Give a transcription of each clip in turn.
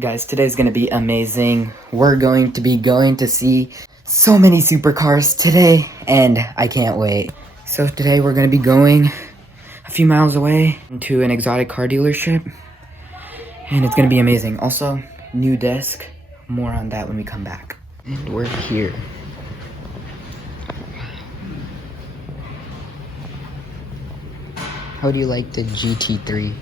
Guys, today's gonna be amazing. We're going to be going to see so many supercars today, and I can't wait. So today we're gonna be going a few miles away to an exotic car dealership, and it's gonna be amazing. Also, new desk. More on that when we come back. And we're here. How do you like the GT3?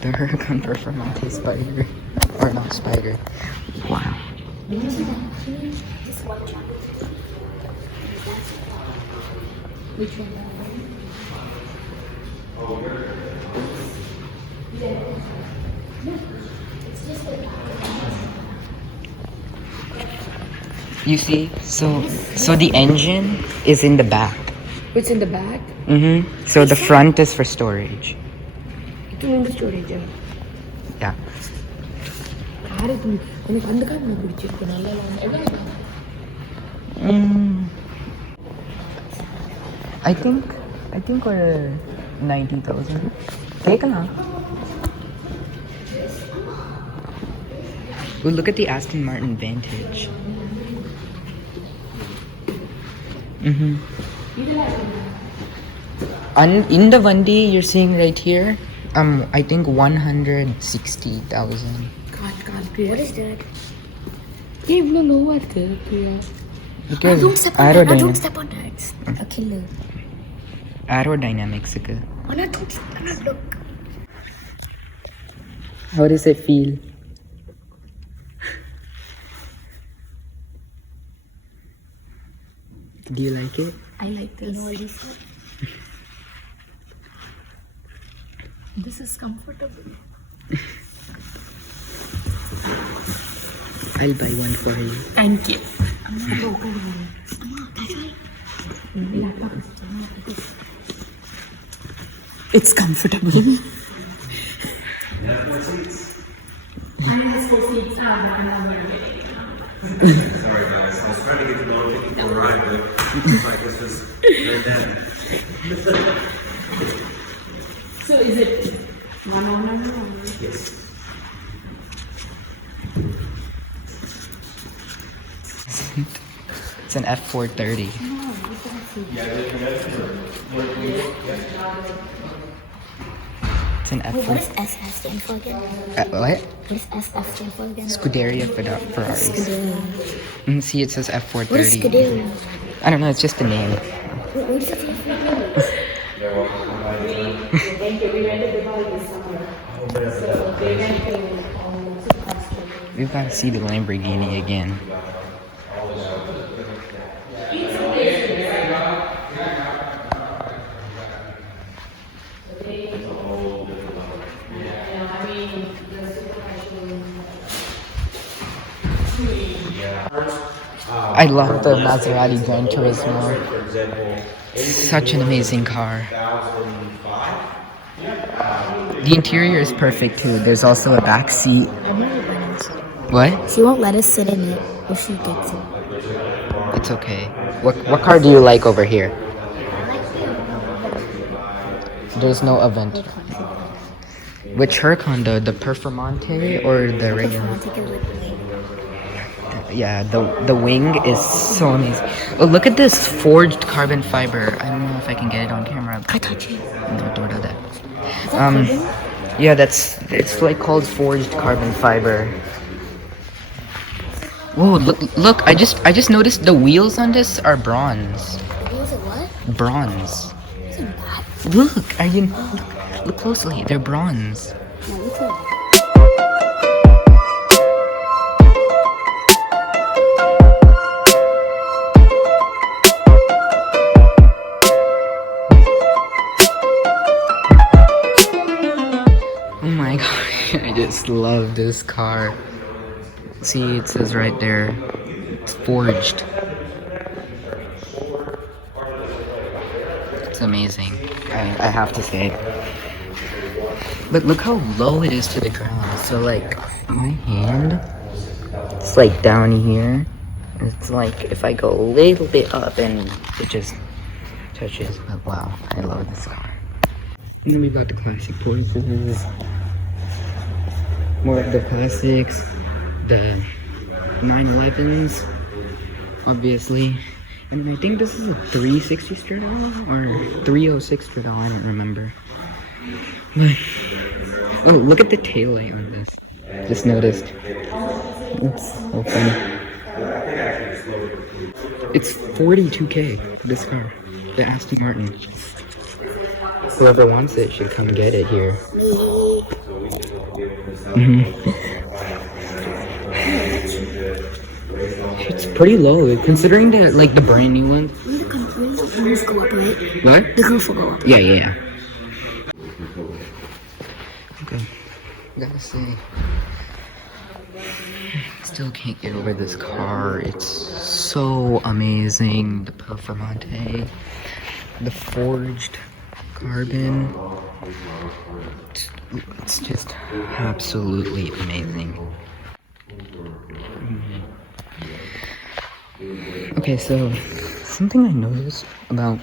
The Huracan Performante spider. Or not spider. Wow. Which one? You see? So the engine is in the back. What's in the back? Mm-hmm. So the front is for storage. It's in the storage. Yeah. I think we're 90,000. Take a look. Oh, look at the Aston Martin Vantage. Mm-hmm. In the Vandi you're seeing right here, I think 160,000. What is that? Yeah, lower. Because Don't step on that. Don't step on that. It's a killer. Aerodynamics. Don't look. How does it feel? Do you like it? I like this. This is comfortable. I'll buy one for you. Thank you. It's comfortable. Sorry guys, I was trying to get to know people for a ride, but like this is very dead. So is it one owner? Yes. It's an F430. It's an What F4. does SF stand for again? What? What does SF stand for again? Scuderia Ferraris. See, it says F430. What is Scuderia? I don't know, it's just a name. What is it for? We've got to see the Lamborghini again. I love the Maserati Gran Turismo. Such an amazing car. The interior is perfect too. There's also a back seat. What? She won't let us sit in it if she gets it. It's okay. What car do you like over here? There's no event. Which Huracan, the Performante or the regular? Yeah, the wing is so amazing. Oh, look at this forged carbon fiber. I don't know if I can get it on camera. I touch it. No, don't do that. Yeah, it's like called forged carbon fiber. Whoa, look! I just noticed the wheels on this are bronze. Wheels of what? Bronze. Isn't that? Look! Look closely. They're bronze. No, look at it. Oh my gosh! I just love this car. See, it says right there, it's forged. It's amazing. I Okay, I have to say. But look how low it is to the ground. So like my hand, it's like down here. It's like if I go a little bit up and it just touches. But wow, I love this car. And then we got the classic Porsches. More of the classics. The 911s, obviously. And I think this is a 360 Stradale or 306 Stradale, I don't remember. Oh, look at the taillight on this. Just noticed. Oops, so funny. It's 42K, this car. The Aston Martin. Whoever wants it should come get it here. It's pretty low, considering that, like, the brand new ones. The roof go up, right? What? The roof will go up. Yeah. Okay, gotta say, still can't get over this car. It's so amazing. The Performante, the forged carbon. It's just absolutely amazing. Okay, so something I noticed about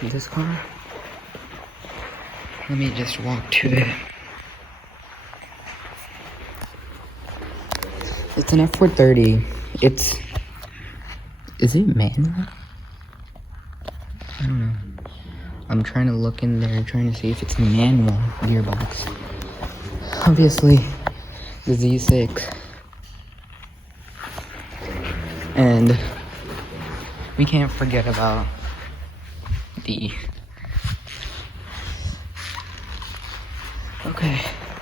this car. Let me just walk to it. It's an F430. Is it manual? I don't know. I'm trying to look in there, trying to see if it's manual gearbox. Obviously, the Z6. And we can't forget about the... Okay,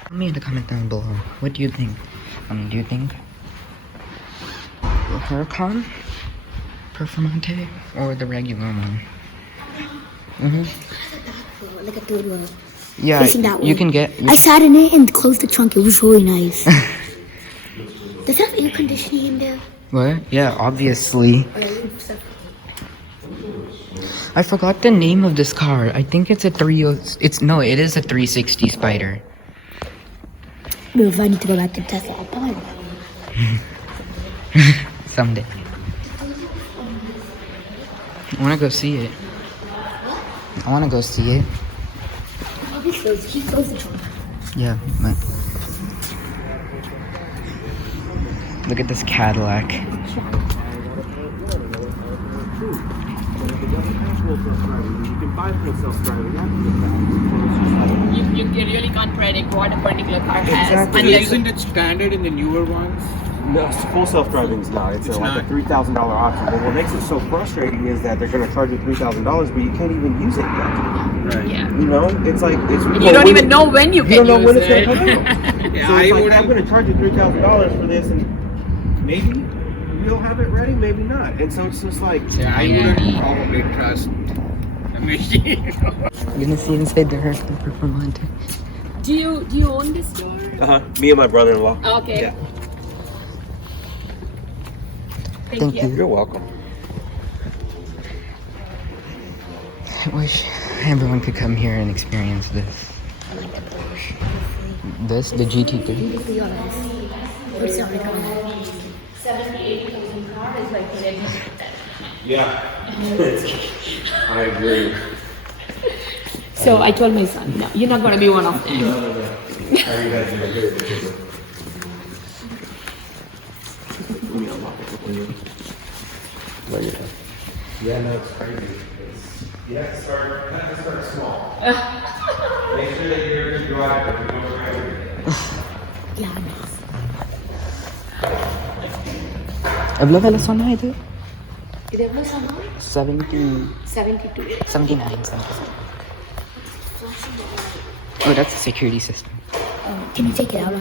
tell me in the comment down below. What do you think? Do you think the Huracan Performante or the regular one? Like a third one. Yeah, Facing that you way. can get... I sat in it and closed the trunk. It was really nice. Does it have air conditioning in there? What? Yeah, obviously. I forgot the name of this car. I think it's a it is a 360 Spider. Well, if I need to go back to Tesla, I'll buy one. Someday. I wanna go see it. Oh, he closed the trunk. Yeah, but look at this Cadillac. You really can't predict what a particular car has. Exactly. Unless Isn't it standard in the newer ones? No, full self-driving is not. It's like a $3,000 option. But what makes it so frustrating is that they're going to charge you $3,000, but you can't even use it yet. Right. yeah. You know, it's like it's. You don't even know when you You can don't know when use it's going it. to come out. Yeah, So I it's like, would. I'm going to charge you $3,000 for this, and maybe you'll have it ready, maybe not. And so it's just like. Yeah, I wouldn't probably trust a machine. You're gonna see inside the Huracan Performante. Do you own this store? Me and my brother-in-law. Okay. Yeah. Thank you. You're welcome. I wish everyone could come here and experience this. This, the GT3. What's the other car? 78,000 car is like Yeah. I agree. So I told my son, no, you're not gonna be one of them. How are you guys doing? Good. Yeah, no, it's crazy. You have to start small. Make sure that you're a good driver, but you don't try everything. Yeah, I know. Level is on height. Did everyone somehow? 72, 72. 79, something. Oh, that's a security system. Can you take it out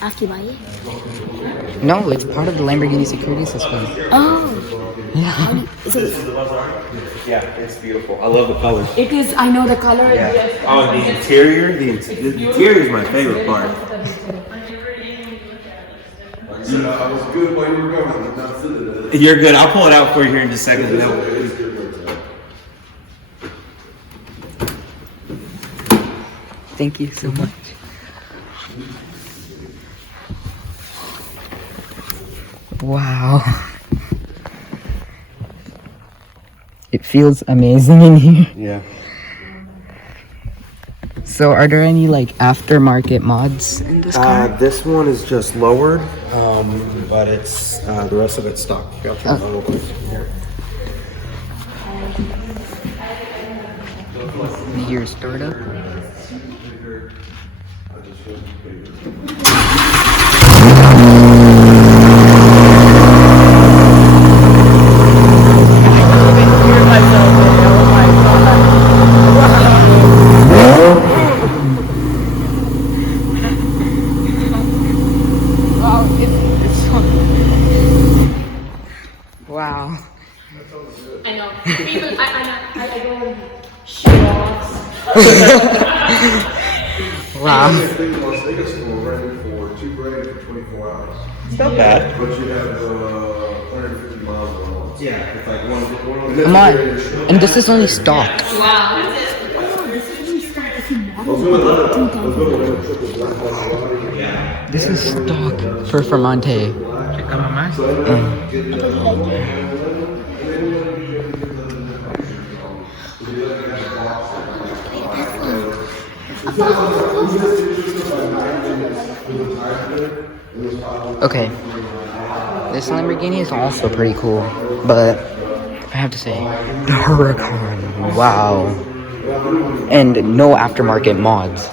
after you buy it? No, it's part of the Lamborghini security system. Oh. Yeah. Yeah, it's beautiful. I love the colors. It is, I know the color. Yeah. Yes. Oh, and the interior. The interior is my favorite part. I was good while you were going. I'm not sitting there. You're good. I'll pull it out for you here in just a second. Thank you so much. Wow. It feels amazing in here. Yeah. So are there any like aftermarket mods in this car? This one is just lowered, but it's the rest of it's stock. Here, I'll turn it on real quick. Here. Your startup? Wow. I know. People, I don't show off. Wow. Las Vegas will rent for $2 grand for 24 hours. It's not bad. But you have 150 miles an hour. Yeah, it's like one. Come on. And this is only stock. Wow. This is stock for Performante. Check out my mask. Okay. This Lamborghini is also pretty cool, but I have to say, the Huracan, wow. And no aftermarket mods.